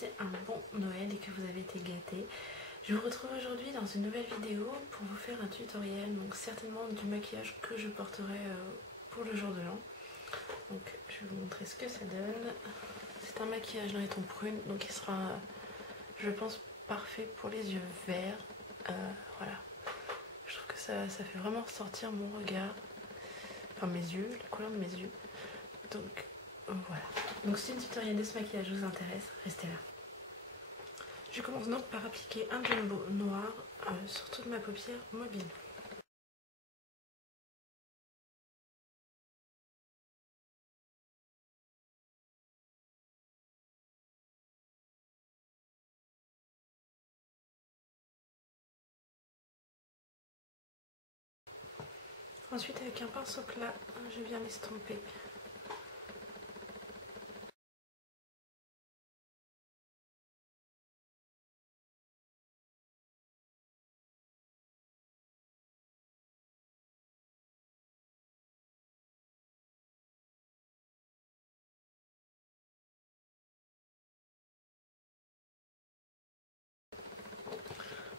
passé un bon Noël et que vous avez été gâtés. Je vous retrouve aujourd'hui dans une nouvelle vidéo pour vous faire un tutoriel, donc certainement du maquillage que je porterai pour le jour de l'an. Donc je vais vous montrer ce que ça donne. C'est un maquillage dans les tons prunes, donc il sera, je pense, parfait pour les yeux verts. Voilà. Je trouve que ça fait vraiment ressortir mon regard, enfin mes yeux, la couleur de mes yeux. Donc voilà. Donc si le tutoriel de ce maquillage vous intéresse, restez là. Je commence donc par appliquer un jumbo noir sur toute ma paupière mobile. Ensuite, avec un pinceau plat, je viens l'estomper.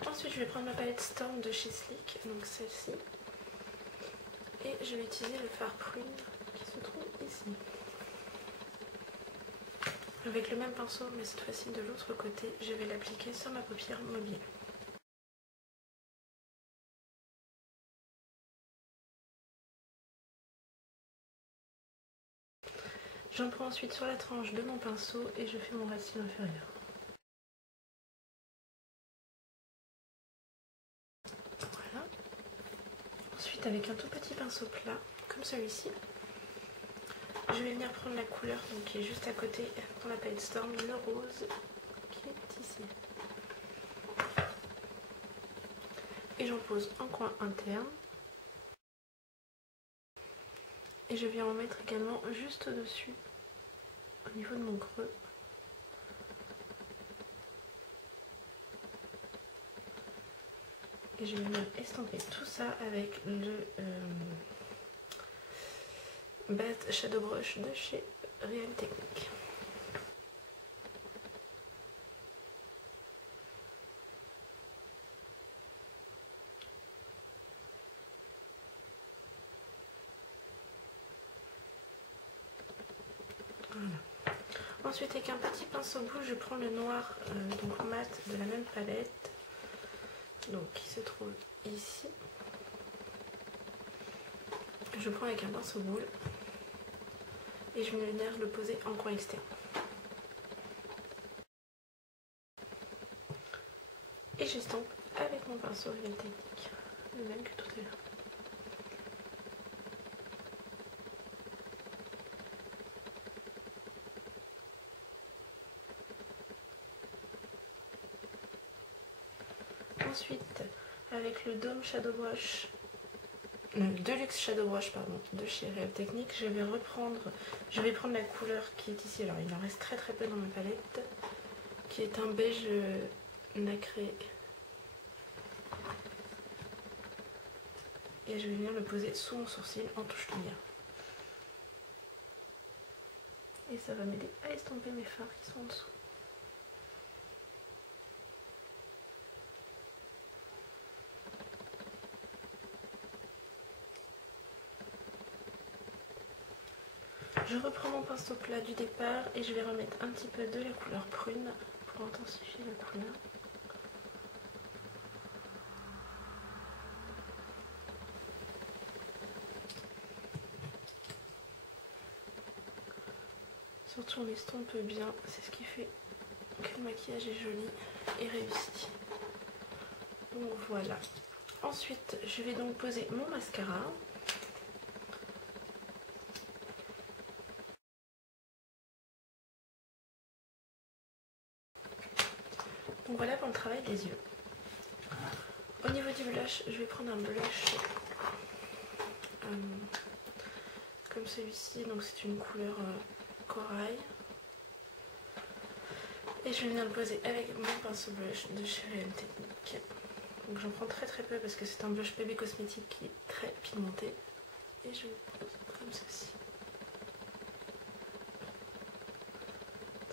Ensuite, je vais prendre ma palette Storm de chez Sleek, donc celle-ci. Et je vais utiliser le fard prune qui se trouve ici. Avec le même pinceau, mais cette fois-ci de l'autre côté, je vais l'appliquer sur ma paupière mobile. J'en prends ensuite sur la tranche de mon pinceau et je fais mon racine inférieur. Voilà. Ensuite, avec un tout petit pinceau plat, comme celui-ci, je vais venir prendre la couleur donc, qui est juste à côté dans la palette Storm, le rose qui est ici. Et j'en pose en coin interne. Et je viens en mettre également juste au-dessus, au niveau de mon creux. Et je vais venir estomper tout ça avec le Bat Shadow Brush de chez Real Technique. Voilà. Ensuite, avec un petit pinceau boule, je prends le noir donc mat de la même palette, donc qui se trouve ici. Je prends avec un pinceau boule et je vais venir le poser en coin externe. Et j'estompe avec mon pinceau Real Technique, le même que tout à l'heure. Ensuite, avec le Dome Shadow Brush, Deluxe Shadow Brush pardon, de chez Real Technique, je vais prendre la couleur qui est ici. Alors il en reste très peu dans ma palette, qui est un beige nacré. Et je vais venir le poser sous mon sourcil en touche lumière. Et ça va m'aider à estomper mes fards qui sont en dessous. Je reprends mon pinceau plat du départ et je vais remettre un petit peu de la couleur prune pour intensifier la couleur. Surtout on estompe bien, c'est ce qui fait que le maquillage est joli et réussi. Donc voilà. Ensuite, je vais donc poser mon mascara. Donc voilà pour le travail des yeux. Au niveau du blush, je vais prendre un blush comme celui-ci, donc c'est une couleur corail. Et je vais venir le poser avec mon pinceau blush de chez Real Technique. Donc j'en prends très peu parce que c'est un blush bébé cosmétique qui est très pigmenté. Et je le pose comme ceci.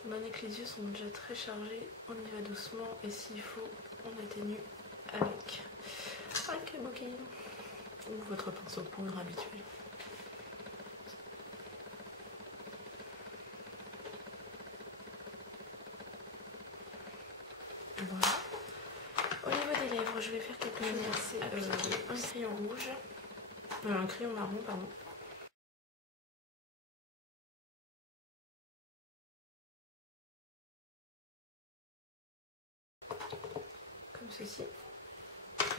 donné que les yeux sont déjà très chargés, on y va doucement et s'il faut, on atténue avec un kabuki ou votre pinceau de poudre habituel. Voilà. Au niveau des lèvres, je vais faire quelque chose d'assez un crayon rouge, un crayon marron, pardon. Comme ceci,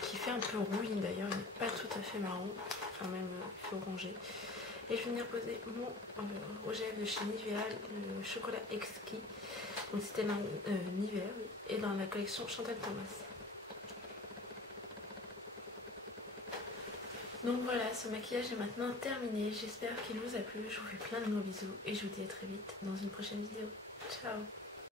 qui fait un peu rouille d'ailleurs, il n'est pas tout à fait marron, enfin même il fait orangé. Et je vais venir poser mon rouge à lèvres de chez Nivea, le chocolat exquis. Donc c'était dans Nivea, oui, et dans la collection Chantal Thomas. Donc voilà, ce maquillage est maintenant terminé. J'espère qu'il vous a plu. Je vous fais plein de gros bisous et je vous dis à très vite dans une prochaine vidéo. Ciao!